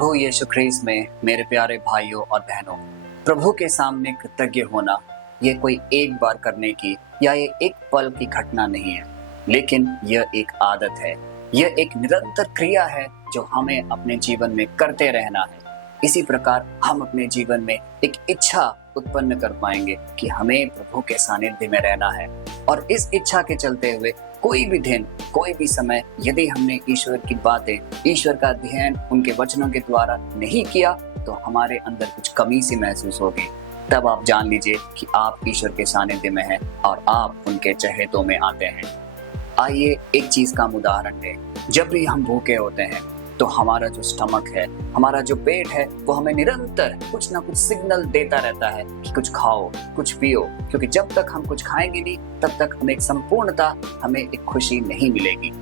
प्रभु यीशु ख्रीस्त में मेरे प्यारे भाइयों और बहनों, प्रभु के सामने कृतज्ञ होना ये कोई एक बार करने की या ये एक पल की घटना नहीं है, लेकिन यह एक आदत है। यह एक निरंतर क्रिया है जो हमें अपने जीवन में करते रहना है। इसी प्रकार हम अपने जीवन में एक इच्छा उत्पन्न कर पाएंगे कि हमें प्रभु के सानिध्य में रहना है, और इस इच्छा के चलते हुए कोई भी दिन, कोई भी समय यदि हमने ईश्वर की बातें, ईश्वर का अध्ययन उनके वचनों के द्वारा नहीं किया तो हमारे अंदर कुछ कमी सी महसूस होगी। तब आप जान लीजिए कि आप ईश्वर के सानिध्य में हैं और आप उनके चहेतों में आते हैं। आइए एक चीज का हम उदाहरण दें। जब भी हम भूखे होते हैं तो हमारा जो स्टमक है, हमारा जो पेट है, वो हमें निरंतर कुछ ना कुछ सिग्नल देता रहता है कि कुछ खाओ, कुछ पियो, क्योंकि जब तक हम कुछ खाएंगे नहीं तब तक हमें एक संपूर्णता, हमें एक खुशी नहीं मिलेगी।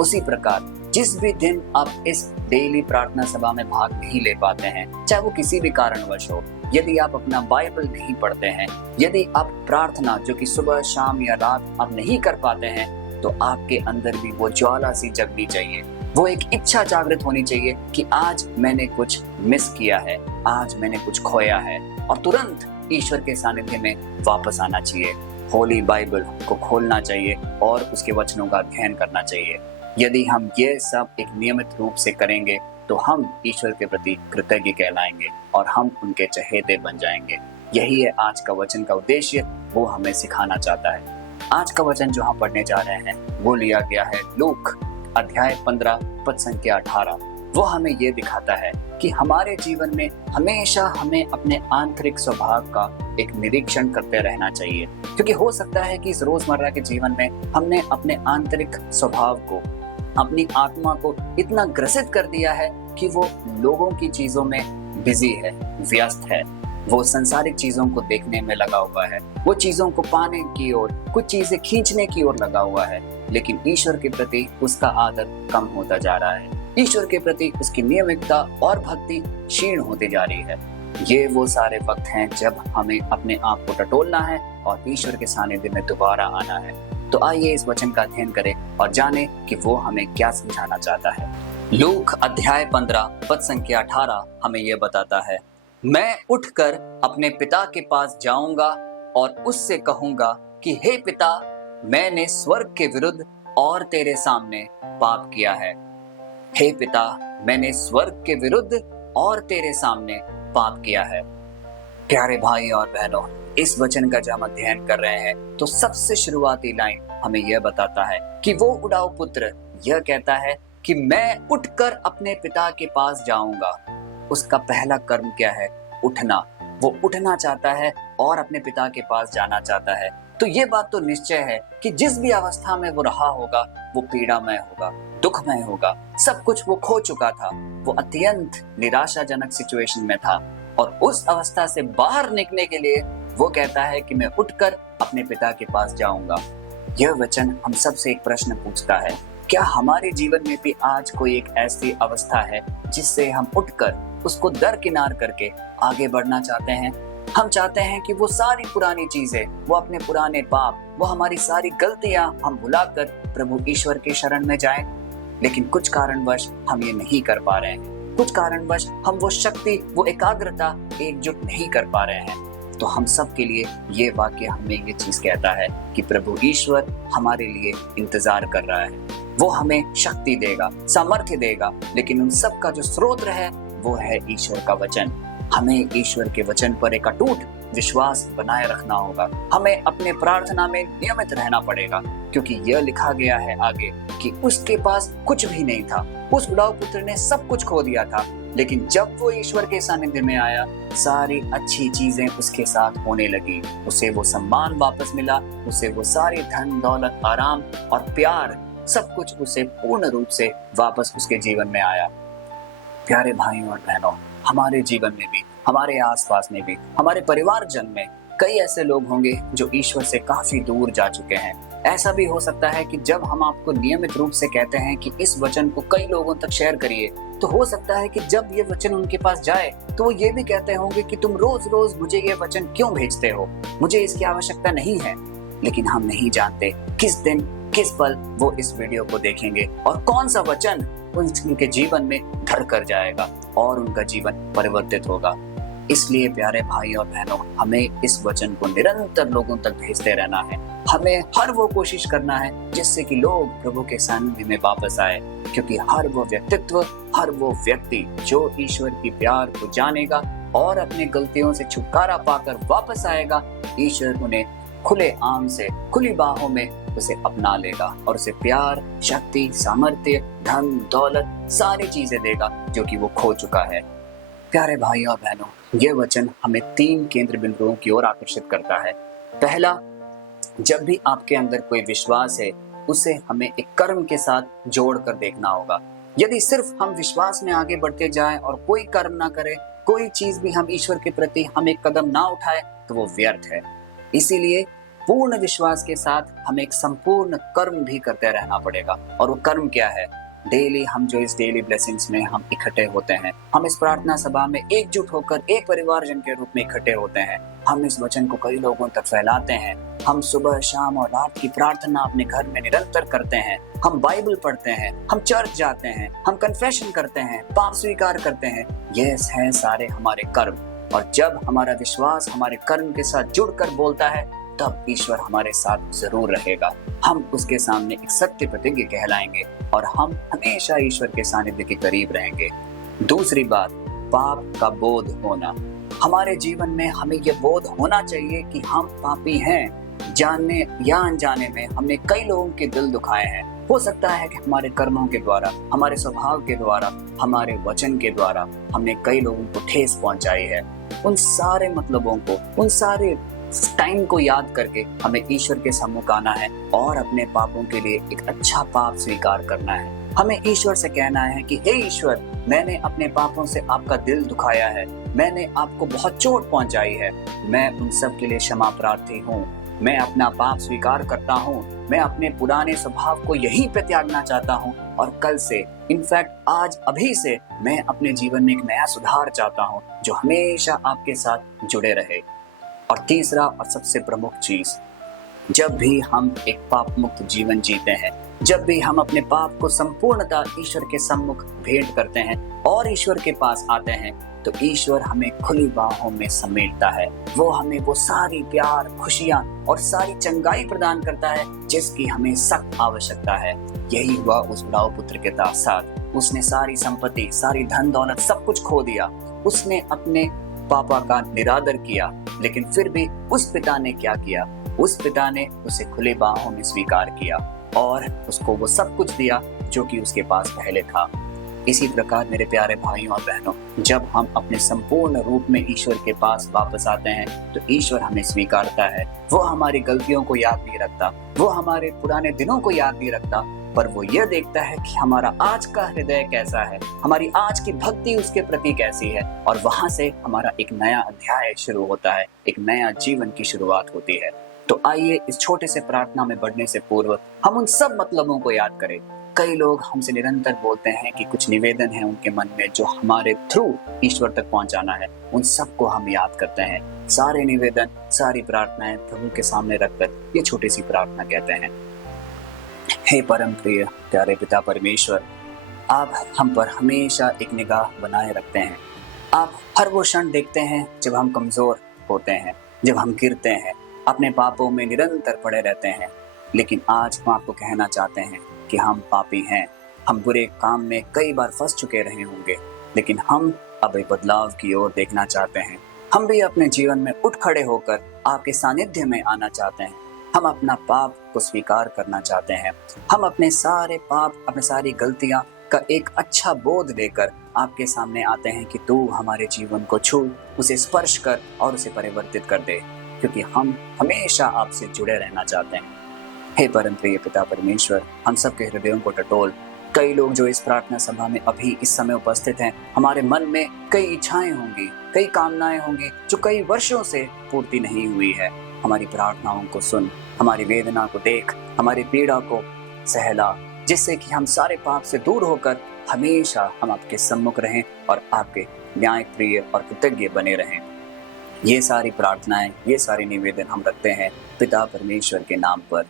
उसी प्रकार जिस भी दिन आप इस डेली प्रार्थना सभा में भाग नहीं ले पाते हैं, चाहे वो किसी भी कारणवश हो, यदि आप अपना बाइबल नहीं पढ़ते हैं, यदि आप प्रार्थना जो कि सुबह शाम या रात आप नहीं कर पाते हैं, तो आपके अंदर भी वो ज्वाला सी जगनी चाहिए, वो एक इच्छा जागृत होनी चाहिए कि आज मैंने कुछ मिस किया है, आज मैंने कुछ खोया है, और तुरंत ईश्वर के सानिध्य में वापस आना चाहिए। होली बाइबल को खोलना चाहिए और उसके वचनों का अध्ययन करना चाहिए। यदि हम ये सब एक नियमित रूप से करेंगे तो हम ईश्वर के प्रति कृतज्ञ कहलाएंगे और हम उनके चहेते बन जाएंगे। यही है आज का वचन का उद्देश्य, वो हमें सिखाना चाहता है। आज का वचन जो हम पढ़ने जा रहे हैं वो लिया गया है लूक अध्याय 15 पद संख्या 18। वो हमें ये दिखाता है कि हमारे जीवन में हमेशा हमें अपने आंतरिक स्वभाव का एक निरीक्षण करते रहना चाहिए, क्योंकि हो सकता है कि इस रोजमर्रा के जीवन में हमने अपने आंतरिक स्वभाव को, अपनी आत्मा को इतना ग्रसित कर दिया है कि वो लोगों की चीजों में बिजी है, व्यस्त है, वो संसारिक चीजों को देखने में लगा हुआ है, वो चीजों को पाने की ओर, कुछ चीजें खींचने की ओर लगा हुआ है, लेकिन ईश्वर के प्रति उसका आदत कम होता जा रहा है। ईश्वर के प्रति उसकी नियमितता और भक्ति क्षीण होती जा रही है। ये वो सारे वक्त हैं जब हमें अपने आप को टटोलना है और ईश्वर के सानिध्य में दोबारा आना है। तो आइए इस वचन का अध्ययन करें और जाने कि वो हमें क्या समझाना चाहता है। लूक अध्याय 15 पद संख्या 18 हमें यह बताता है, मैं उठकर अपने पिता के पास जाऊंगा और उससे कहूंगा कि हे पिता, मैंने स्वर्ग के विरुद्ध और तेरे सामने पाप किया है। हे पिता, मैंने स्वर्ग के विरुद्ध और तेरे सामने पाप किया है। प्यारे भाई और बहनों, इस वचन का जब हम अध्ययन कर रहे हैं तो सबसे शुरुआती लाइन हमें यह बताता है कि वो उड़ाऊ पुत्र यह कहता है कि मैं उठकर अपने पिता के पास जाऊंगा। उसका पहला कर्म क्या है? उठना। वो उठना चाहता है और अपने पिता के पास जाना चाहता है। तो ये बात तो निश्चय है कि जिस भी अवस्था में वो रहा होगा वो पीड़ामय होगा, दुखमय होगा, सब कुछ वो खो चुका था, वो अत्यंत निराशाजनक सिचुएशन में था, और उस अवस्था से बाहर निकलने के लिए वो कहता है कि मैं उठकर अपने पिता के पास जाऊंगा। यह वचन हम सबसे एक प्रश्न पूछता है, क्या हमारे जीवन में भी आज कोई एक ऐसी अवस्था है जिससे हम उठकर उसको दरकिनार करके आगे बढ़ना चाहते हैं? हम चाहते हैं कि वो सारी पुरानी चीजें, वो अपने पुराने पाप, वो हमारी सारी गलतियां हम भुलाकर प्रभु ईश्वर के शरण में जाएं, लेकिन कुछ कारणवश हम ये नहीं कर पा रहे हैं। कुछ कारणवश हम वो शक्ति, वो एकाग्रता एकजुट नहीं कर पा रहे हैं। तो हम सब के लिए ये वाक्य हमें ये चीज कहता है कि प्रभु ईश्वर हमारे लिए इंतजार कर रहा है। वो हमें शक्ति देगा, सामर्थ्य देगा, लेकिन उन सब का जो स्रोत है वो है ईश्वर का वचन। हमें ईश्वर के वचन पर एक अटूट विश्वास बनाए रखना होगा। हमें अपने प्रार्थना में नियमित रहना पड़ेगा, क्योंकि यह लिखा गया है आगे कि उसके पास कुछ भी नहीं था। उस उड़ाऊ पुत्र ने सब कुछ खो दिया था, लेकिन जब वो ईश्वर के सानिध्य में आया, सारी अच्छी चीजें उसके साथ होने लगी। उसे वो सम्मान वापस मिला, उसे वो सारी धन दौलत, आराम और प्यार, सब कुछ उसे पूर्ण रूप से वापस उसके जीवन में आया। प्यारे भाइयों और बहनों, हमारे जीवन में भी, हमारे आसपास में भी, हमारे परिवार जन में कई ऐसे लोग होंगे जो ईश्वर से काफी दूर जा चुके हैं। ऐसा भी हो सकता है कि जब हम आपको नियमित रूप से कहते हैं कि इस वचन को कई लोगों तक शेयर करिए, तो हो सकता है कि जब ये वचन उनके पास जाए तो वो ये भी कहते होंगे कि तुम रोज रोज मुझे ये वचन क्यों भेजते हो, मुझे इसकी आवश्यकता नहीं है। लेकिन हम नहीं जानते किस दिन, किस पल वो इस वीडियो को देखेंगे और कौन सा वचन उनके जीवन में धर कर जाएगा और उनका जीवन परिवर्तित होगा। इसलिए प्यारे भाई और बहनों, हमें इस वचन को निरंतर लोगों तक भेजते रहना है। हमें हर वो कोशिश करना है जिससे कि लोग प्रभु के सानिध्य में वापस आए, क्योंकि हर वो व्यक्तित्व, हर वो व्यक्ति जो ईश्वर की प्यार को जानेगा और अपनी गलतियों से छुटकारा पाकर वापस आएगा, ईश्वर उन्हें खुले आम से, खुली बाहों में उसे अपना लेगा और उसे प्यार, शक्ति, सामर्थ्य, धन, दौलत सारी चीजें देगा जो कि वो खो चुका है। प्यारे भाई और बहनों, ये वचन हमें 3 केंद्र बिंदुओं की ओर आकर्षित करता है। पहला, जब भी आपके अंदर कोई विश्वास है, उसे हमें एक कर्म के साथ जोड़कर देखना होगा। यदि सिर्फ हम विश्वास में आगे बढ़ते जाएं और कोई कर्म ना करें, कोई चीज भी हम ईश्वर के प्रति हम एक कदम ना उठाए, तो वो व्यर्थ है। इसीलिए पूर्ण विश्वास के साथ हमें एक संपूर्ण कर्म भी करते रहना पड़ेगा। और वो कर्म क्या है? डेली हम जो इस डेली ब्लेसिंग्स में हम इकट्ठे होते हैं, हम इस प्रार्थना सभा में एकजुट होकर एक परिवारजन के रूप में इकट्ठे होते हैं, हम इस वचन को कई लोगों तक फैलाते हैं, हम सुबह, शाम और रात की प्रार्थना अपने घर में निरंतर करते हैं, हम बाइबल पढ़ते हैं, हम चर्च जाते हैं, हम कन्फेशन करते हैं, पाप स्वीकार करते हैं। ये हैं सारे हमारे कर्म। और जब हमारा विश्वास हमारे कर्म के साथ जुड़कर बोलता है, तब ईश्वर हमारे साथ जरूर रहेगा। हम उसके सामने एक सत्य प्रतिज्ञ कहलाएंगे और हम हमेशा ईश्वर के सानिध्य के करीब रहेंगे। दूसरी बात, पाप का बोध होना। हमारे जीवन में हमें यह बोध होना चाहिए कि हम पापी हैं। जानने या अनजाने में हमने कई लोगों के दिल दुखाए हैं। हो सकता है कि हमारे कर्मों के द्वारा, हमारे स्वभाव के द्वारा, हमारे वचन के द्वारा हमने कई लोगों को ठेस पहुंचाई है। उन सारे मतलबों को, उन सारे टाइम को याद करके हमें ईश्वर के सम्मुख आना है और अपने पापों के लिए एक अच्छा पाप स्वीकार करना है। हमें ईश्वर से कहना है कि हे ईश्वर, मैंने अपने पापों से आपका दिल दुखाया है, मैंने आपको बहुत चोट पहुंचाई है, मैं उन सब के लिए क्षमा प्रार्थी हूँ। मैं अपना पाप स्वीकार करता हूँ, मैं अपने पुराने स्वभाव को यहीं पे त्यागना चाहता हूँ और कल से, इनफैक्ट आज अभी से, मैं अपने जीवन में एक नया सुधार चाहता हूँ जो हमेशा आपके साथ जुड़े रहे। और तीसरा और सबसे प्रमुख चीज, जब भी हम एक पाप मुक्त जीवन जीते हैं, जब भी हम अपने पाप को संपूर्णतः ईश्वर के सम्मुख भेंट करते हैं और ईश्वर के पास आते हैं, तो ईश्वर हमें खुली बाहों में समेटता है। वो हमें वो सारी प्यार, खुशियां और सारी चंगाई प्रदान करता है जिसकी हमें सख्त आवश्यकता है। यही हुआ उस बुढ़ाऊ पुत्र के साथ। उसने सारी संपत्ति, सारी धन दौलत, सब कुछ खो दिया। उसने अपने पापा का निरादर किया, लेकिन फिर भी उस पिता ने क्या किया? उस पिता ने उसे खुले बाहों में स्वीकार किया और उसको वो सब कुछ दिया जो कि उसके पास पहले था। इसी प्रकार मेरे प्यारे भाइयों और बहनों, जब हम अपने संपूर्ण रूप में ईश्वर के पास वापस आते हैं, तो ईश्वर हमें स्वीकारता है। वो हमारी गलतियों को याद नहीं रखता, वो हमारे पुराने दिनों को याद नहीं रखता, पर वो यह देखता है कि हमारा आज का हृदय कैसा है, हमारी आज की भक्ति उसके प्रति कैसी है, और वहां से हमारा एक नया अध्याय शुरू होता है, एक नया जीवन की शुरुआत होती है। तो आइए इस छोटे से प्रार्थना में बढ़ने से पूर्व हम उन सब मतलबों को याद करें। कई लोग हमसे निरंतर बोलते हैं कि कुछ निवेदन है उनके मन में जो हमारे थ्रू ईश्वर तक पहुंचाना है। उन सबको हम याद करते हैं। सारे निवेदन, सारी प्रार्थनाएं प्रभु के सामने रखकर ये छोटी सी प्रार्थना कहते हैं। हे परम प्रिय प्यारे पिता परमेश्वर, आप हम पर हमेशा एक निगाह बनाए रखते हैं। आप हर वो क्षण देखते हैं जब हम कमजोर होते हैं, जब हम गिरते हैं, अपने पापों में निरंतर पड़े रहते हैं। लेकिन आज हम आपको कहना चाहते हैं कि हम पापी हैं, हम बुरे काम में कई बार फंस चुके रहे होंगे, लेकिन हम अब एक बदलाव की ओर देखना चाहते हैं। हम भी अपने जीवन में उठ खड़े होकर आपके सानिध्य में आना चाहते हैं। हम अपना पाप को स्वीकार करना चाहते हैं। हम अपने सारे पाप, अपनी सारी गलतियां का एक अच्छा बोध लेकर आपके सामने आते हैं कि तू हमारे जीवन को छू, उसे स्पर्श कर और उसे परिवर्तित कर दे, क्योंकि हम हमेशा आपसे जुड़े रहना चाहते हैं। हे परम प्रिय पिता परमेश्वर, हम सबके हृदयों को टटोल। कई लोग जो इस प्रार्थना सभा में अभी इस समय उपस्थित हैं, हमारे मन में कई इच्छाएं होंगी, कई कामनाएं होंगी जो कई वर्षों से पूर्ति नहीं हुई है। हमारी प्रार्थनाओं को सुन, हमारी वेदना को देख, हमारी पीड़ा को सहला, जिससे कि हम सारे पाप से दूर होकर हमेशा हम आपके सम्मुख रहें और आपके न्याय प्रिय और कृतज्ञ बने रहें। ये सारी प्रार्थनाएं, ये सारे निवेदन हम रखते हैं पिता परमेश्वर के नाम पर,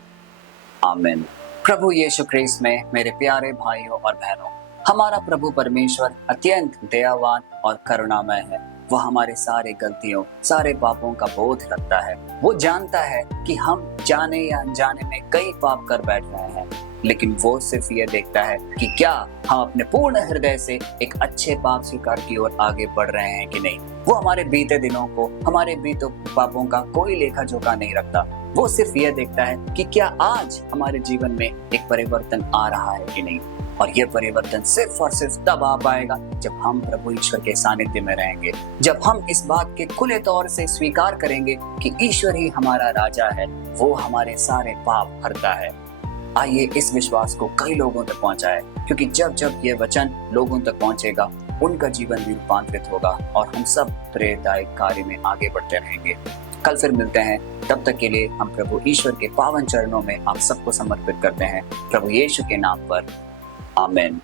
आमीन। प्रभु यीशु ख्रीस्त में मेरे प्यारे भाइयों और बहनों, हमारा प्रभु परमेश्वर अत्यंत दयावान और करुणामय है। वह हमारे सारे गलतियों, सारे पापों का बोध रखता है। वो जानता है कि हम जाने या अनजाने में कई पाप कर बैठ रहे हैं, लेकिन वो सिर्फ ये देखता है कि क्या हम अपने पूर्ण हृदय से एक अच्छे पाप स्वीकार की ओर आगे बढ़ रहे हैं कि नहीं। वो हमारे बीते दिनों को, हमारे बीते पापों का कोई लेखा जोखा नहीं रखता। वो सिर्फ ये देखता है कि क्या आज हमारे जीवन में एक परिवर्तन आ रहा है कि नहीं। और यह परिवर्तन सिर्फ और सिर्फ तब आ पाएगा जब हम प्रभु ईश्वर के सानिध्य में रहेंगे, जब हम इस बात के खुले तौर से स्वीकार करेंगे कि ईश्वर ही हमारा राजा है, वो हमारे सारे पाप हरता है। आइए इस विश्वास को कई लोगों तक पहुंचाए, क्योंकि जब जब ये वचन लोगों तक पहुंचेगा, उनका जीवन भी रूपांतरित होगा और हम सब प्रेरणादायक कार्य में आगे बढ़ते रहेंगे। कल फिर मिलते हैं, तब तक के लिए हम प्रभु ईश्वर के पावन चरणों में आप सबको समर्पित करते हैं, प्रभु यीशु के नाम पर, आमीन।